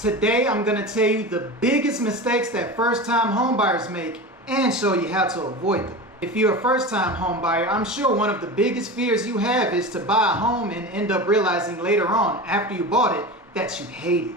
Today I'm going to tell you the biggest mistakes that first-time homebuyers make and show you how to avoid them. If you're a first-time homebuyer, I'm sure one of the biggest fears you have is to buy a home and end up realizing later on, after you bought it, that you hate it.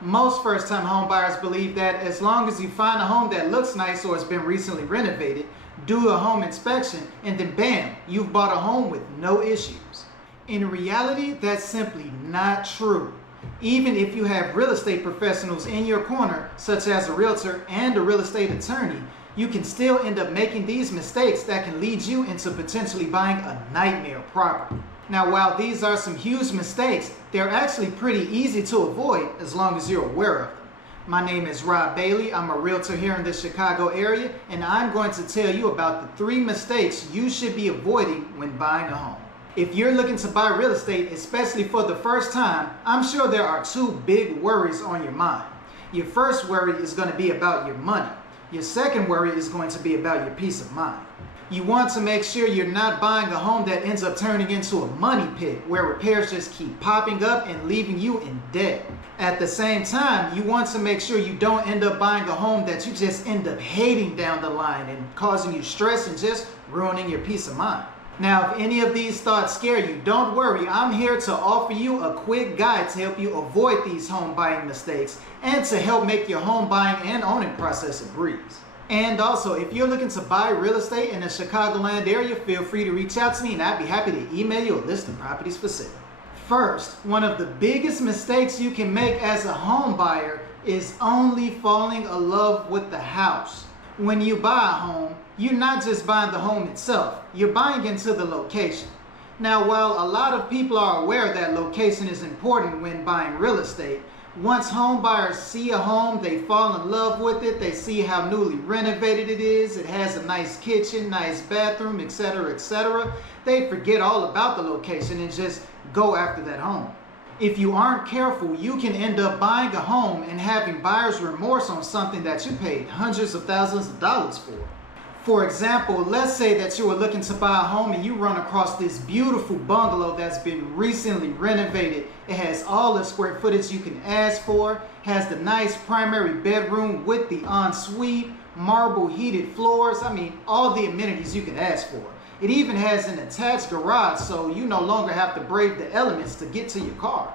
Most first-time homebuyers believe that as long as you find a home that looks nice or has been recently renovated, do a home inspection, and then bam, you've bought a home with no issues. In reality, that's simply not true. Even if you have real estate professionals in your corner, such as a realtor and a real estate attorney, you can still end up making these mistakes that can lead you into potentially buying a nightmare property. Now, while these are some huge mistakes, they're actually pretty easy to avoid as long as you're aware of them. My name is Rob Bailey. I'm a realtor here in the Chicago area, and I'm going to tell you about the 3 mistakes you should be avoiding when buying a home. If you're looking to buy real estate, especially for the first time, I'm sure there are 2 big worries on your mind. Your first worry is going to be about your money. Your second worry is going to be about your peace of mind. You want to make sure you're not buying a home that ends up turning into a money pit where repairs just keep popping up and leaving you in debt. At the same time, you want to make sure you don't end up buying a home that you just end up hating down the line and causing you stress and just ruining your peace of mind. Now, if any of these thoughts scare you, don't worry. I'm here to offer you a quick guide to help you avoid these home buying mistakes and to help make your home buying and owning process a breeze. And also, if you're looking to buy real estate in the Chicagoland area, feel free to reach out to me and I'd be happy to email you a list of properties for sale. First, one of the biggest mistakes you can make as a home buyer is only falling in love with the house. When you buy a home, you're not just buying the home itself, you're buying into the location. Now, while a lot of people are aware that location is important when buying real estate, once home buyers see a home, they fall in love with it, they see how newly renovated it is, it has a nice kitchen, nice bathroom, etc., they forget all about the location and just go after that home. If you aren't careful, you can end up buying a home and having buyer's remorse on something that you paid hundreds of thousands of dollars for. For example, let's say that you are looking to buy a home and you run across this beautiful bungalow that's been recently renovated. It has all the square footage you can ask for, has the nice primary bedroom with the ensuite, marble heated floors, all the amenities you can ask for. It even has an attached garage, so you no longer have to brave the elements to get to your car.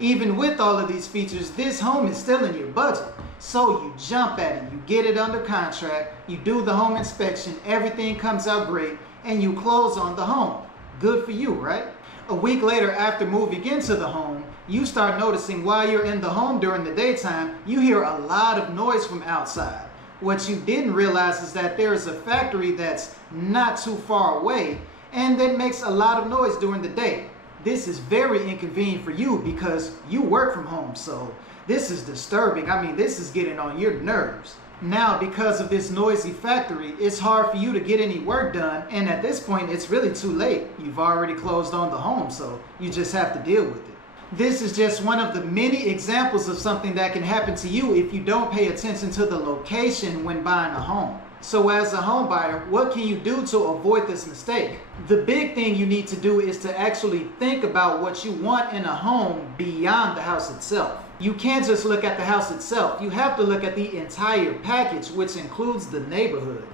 Even with all of these features, this home is still in your budget. So you jump at it, you get it under contract, you do the home inspection, everything comes out great, and you close on the home. Good for you, right? A week later, after moving into the home, you start noticing while you're in the home during the daytime, you hear a lot of noise from outside. What you didn't realize is that there is a factory that's not too far away and that makes a lot of noise during the day. This is very inconvenient for you because you work from home, so this is disturbing. This is getting on your nerves. Now, because of this noisy factory, it's hard for you to get any work done, and at this point, it's really too late. You've already closed on the home, so you just have to deal with it. This is just one of the many examples of something that can happen to you if you don't pay attention to the location when buying a home. So as a home buyer, what can you do to avoid this mistake? The big thing you need to do is to actually think about what you want in a home beyond the house itself. You can't just look at the house itself. You have to look at the entire package, which includes the neighborhood.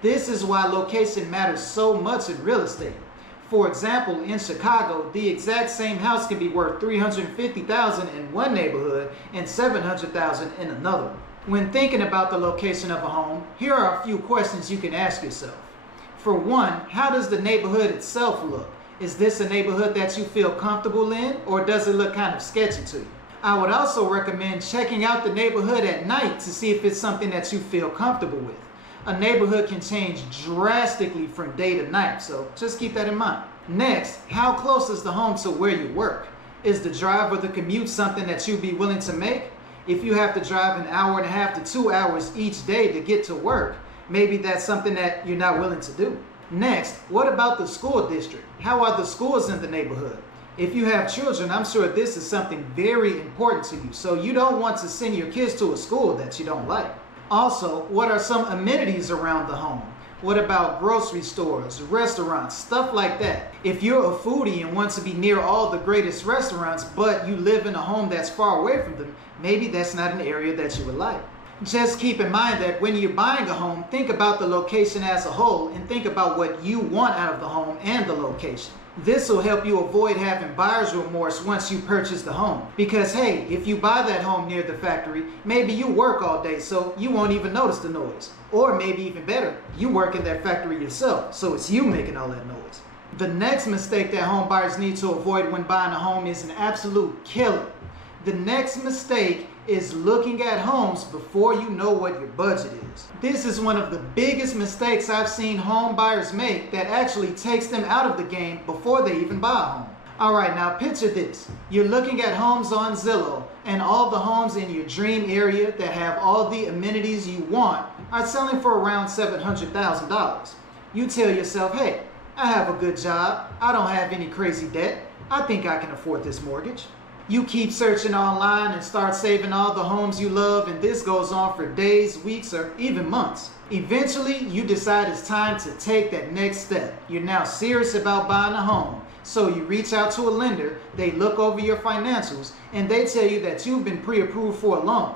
This is why location matters so much in real estate. For example, in Chicago, the exact same house can be worth $350,000 in one neighborhood and $700,000 in another one. When thinking about the location of a home, here are a few questions you can ask yourself. For one, how does the neighborhood itself look? Is this a neighborhood that you feel comfortable in, or does it look kind of sketchy to you? I would also recommend checking out the neighborhood at night to see if it's something that you feel comfortable with. A neighborhood can change drastically from day to night, so just keep that in mind. Next, how close is the home to where you work? Is the drive or the commute something that you'd be willing to make? If you have to drive an hour and a half to 2 hours each day to get to work, maybe that's something that you're not willing to do. Next, what about the school district? How are the schools in the neighborhood? If you have children, I'm sure this is something very important to you, so you don't want to send your kids to a school that you don't like. Also, what are some amenities around the home? What about grocery stores, restaurants, stuff like that? If you're a foodie and want to be near all the greatest restaurants, but you live in a home that's far away from them, maybe that's not an area that you would like. Just keep in mind that when you're buying a home, think about the location as a whole and think about what you want out of the home and the location. This will help you avoid having buyer's remorse once you purchase the home. Because hey, if you buy that home near the factory, maybe you work all day so you won't even notice the noise. Or maybe even better, you work in that factory yourself, so it's you making all that noise. The next mistake that home buyers need to avoid when buying a home is an absolute killer. The next mistake is looking at homes before you know what your budget is. This is one of the biggest mistakes I've seen home buyers make that actually takes them out of the game before they even buy a home. Alright, now picture this. You're looking at homes on Zillow, and all the homes in your dream area that have all the amenities you want are selling for around $700,000. You tell yourself, hey, I have a good job, I don't have any crazy debt, I think I can afford this mortgage. You keep searching online and start saving all the homes you love, and this goes on for days, weeks, or even months. Eventually, you decide it's time to take that next step. You're now serious about buying a home. So you reach out to a lender, they look over your financials, and they tell you that you've been pre-approved for a loan.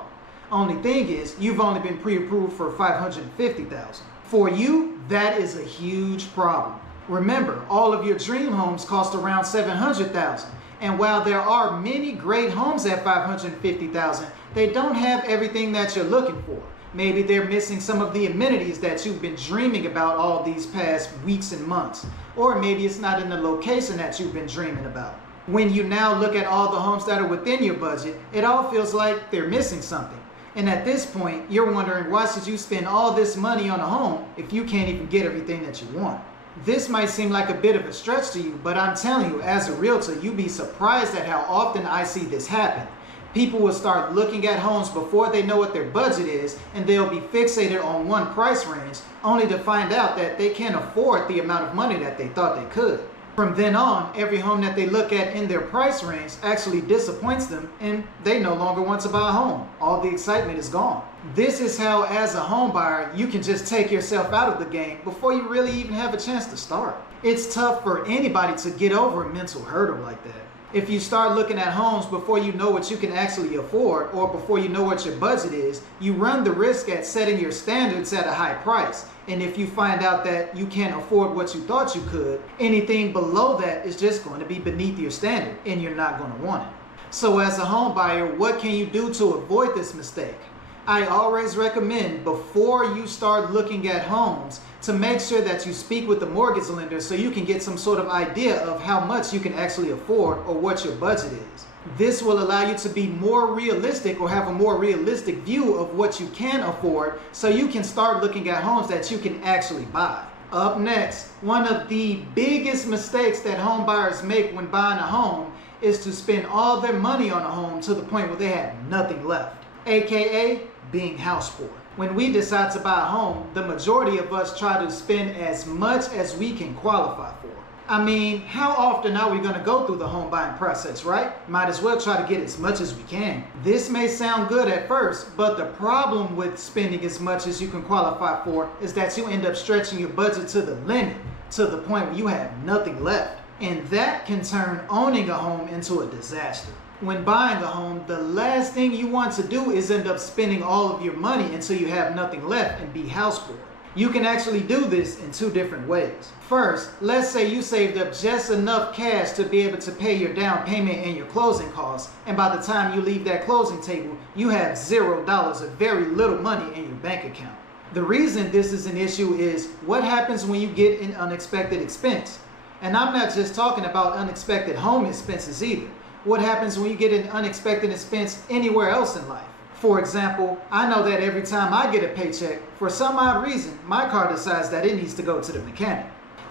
Only thing is, you've only been pre-approved for $550,000. For you, that is a huge problem. Remember, all of your dream homes cost around $700,000. And while there are many great homes at $550,000, they don't have everything that you're looking for. Maybe they're missing some of the amenities that you've been dreaming about all these past weeks and months. Or maybe it's not in the location that you've been dreaming about. When you now look at all the homes that are within your budget, it all feels like they're missing something. And at this point, you're wondering, why should you spend all this money on a home if you can't even get everything that you want? This might seem like a bit of a stretch to you, but I'm telling you, as a realtor, you'd be surprised at how often I see this happen. People will start looking at homes before they know what their budget is, and they'll be fixated on one price range, only to find out that they can't afford the amount of money that they thought they could. From then on, every home that they look at in their price range actually disappoints them, and they no longer want to buy a home. All the excitement is gone. This is how, as a home buyer, you can just take yourself out of the game before you really even have a chance to start. It's tough for anybody to get over a mental hurdle like that. If you start looking at homes before you know what you can actually afford, or before you know what your budget is, you run the risk at setting your standards at a high price. And if you find out that you can't afford what you thought you could, anything below that is just going to be beneath your standard, and you're not going to want it. So as a home buyer, what can you do to avoid this mistake? I always recommend, before you start looking at homes, to make sure that you speak with the mortgage lender so you can get some sort of idea of how much you can actually afford or what your budget is. This will allow you to be more realistic, or have a more realistic view of what you can afford, so you can start looking at homes that you can actually buy. Up next, one of the biggest mistakes that home buyers make when buying a home is to spend all their money on a home to the point where they have nothing left, aka being house poor. When we decide to buy a home, the majority of us try to spend as much as we can qualify for. I mean, how often are we going to go through the home buying process, right? Might as well try to get as much as we can. This may sound good at first, but the problem with spending as much as you can qualify for is that you end up stretching your budget to the limit, to the point where you have nothing left. And that can turn owning a home into a disaster. When buying a home, the last thing you want to do is end up spending all of your money until you have nothing left and be house poor. You can actually do this in two different ways. First, let's say you saved up just enough cash to be able to pay your down payment and your closing costs, and by the time you leave that closing table, you have $0 or very little money in your bank account. The reason this is an issue is, what happens when you get an unexpected expense? And I'm not just talking about unexpected home expenses either. What happens when you get an unexpected expense anywhere else in life? For example, I know that every time I get a paycheck, for some odd reason, my car decides that it needs to go to the mechanic.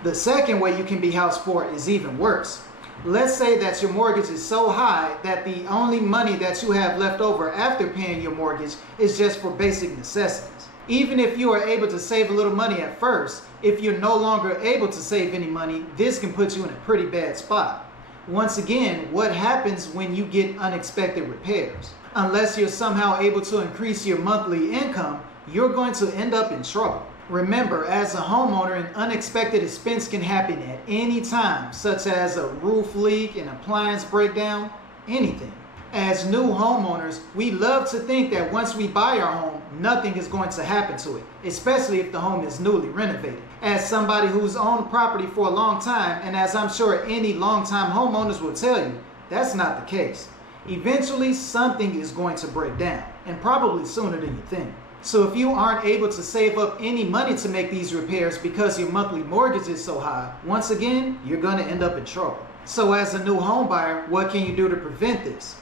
The second way you can be house poor is even worse. Let's say that your mortgage is so high that the only money that you have left over after paying your mortgage is just for basic necessities. Even if you are able to save a little money at first, if you're no longer able to save any money, this can put you in a pretty bad spot. Once again, what happens when you get unexpected repairs? Unless you're somehow able to increase your monthly income, you're going to end up in trouble. Remember, as a homeowner, an unexpected expense can happen at any time, such as a roof leak, an appliance breakdown, anything. As new homeowners, we love to think that once we buy our home, nothing is going to happen to it, especially if the home is newly renovated. As somebody who's owned property for a long time, and as I'm sure any long-time homeowners will tell you, that's not the case. Eventually, something is going to break down, and probably sooner than you think. So if you aren't able to save up any money to make these repairs because your monthly mortgage is so high, once again, you're going to end up in trouble. So as a new home buyer, what can you do to prevent this?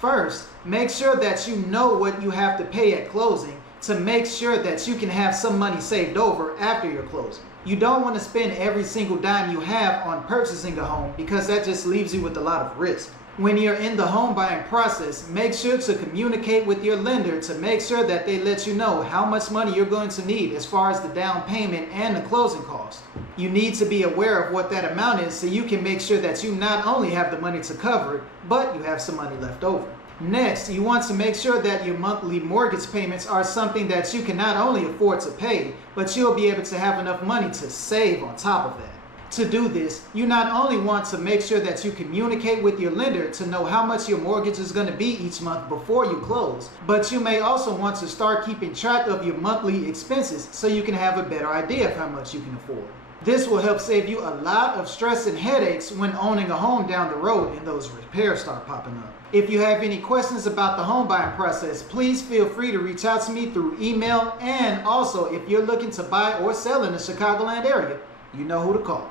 First, make sure that you know what you have to pay at closing to make sure that you can have some money saved over after your closing. You don't want to spend every single dime you have on purchasing a home because that just leaves you with a lot of risk. When you're in the home buying process, make sure to communicate with your lender to make sure that they let you know how much money you're going to need as far as the down payment and the closing cost. You need to be aware of what that amount is so you can make sure that you not only have the money to cover it, but you have some money left over. Next, you want to make sure that your monthly mortgage payments are something that you can not only afford to pay, but you'll be able to have enough money to save on top of that. To do this, you not only want to make sure that you communicate with your lender to know how much your mortgage is going to be each month before you close, but you may also want to start keeping track of your monthly expenses so you can have a better idea of how much you can afford. This will help save you a lot of stress and headaches when owning a home down the road and those repairs start popping up. If you have any questions about the home buying process, please feel free to reach out to me through email, and also if you're looking to buy or sell in the Chicagoland area, you know who to call.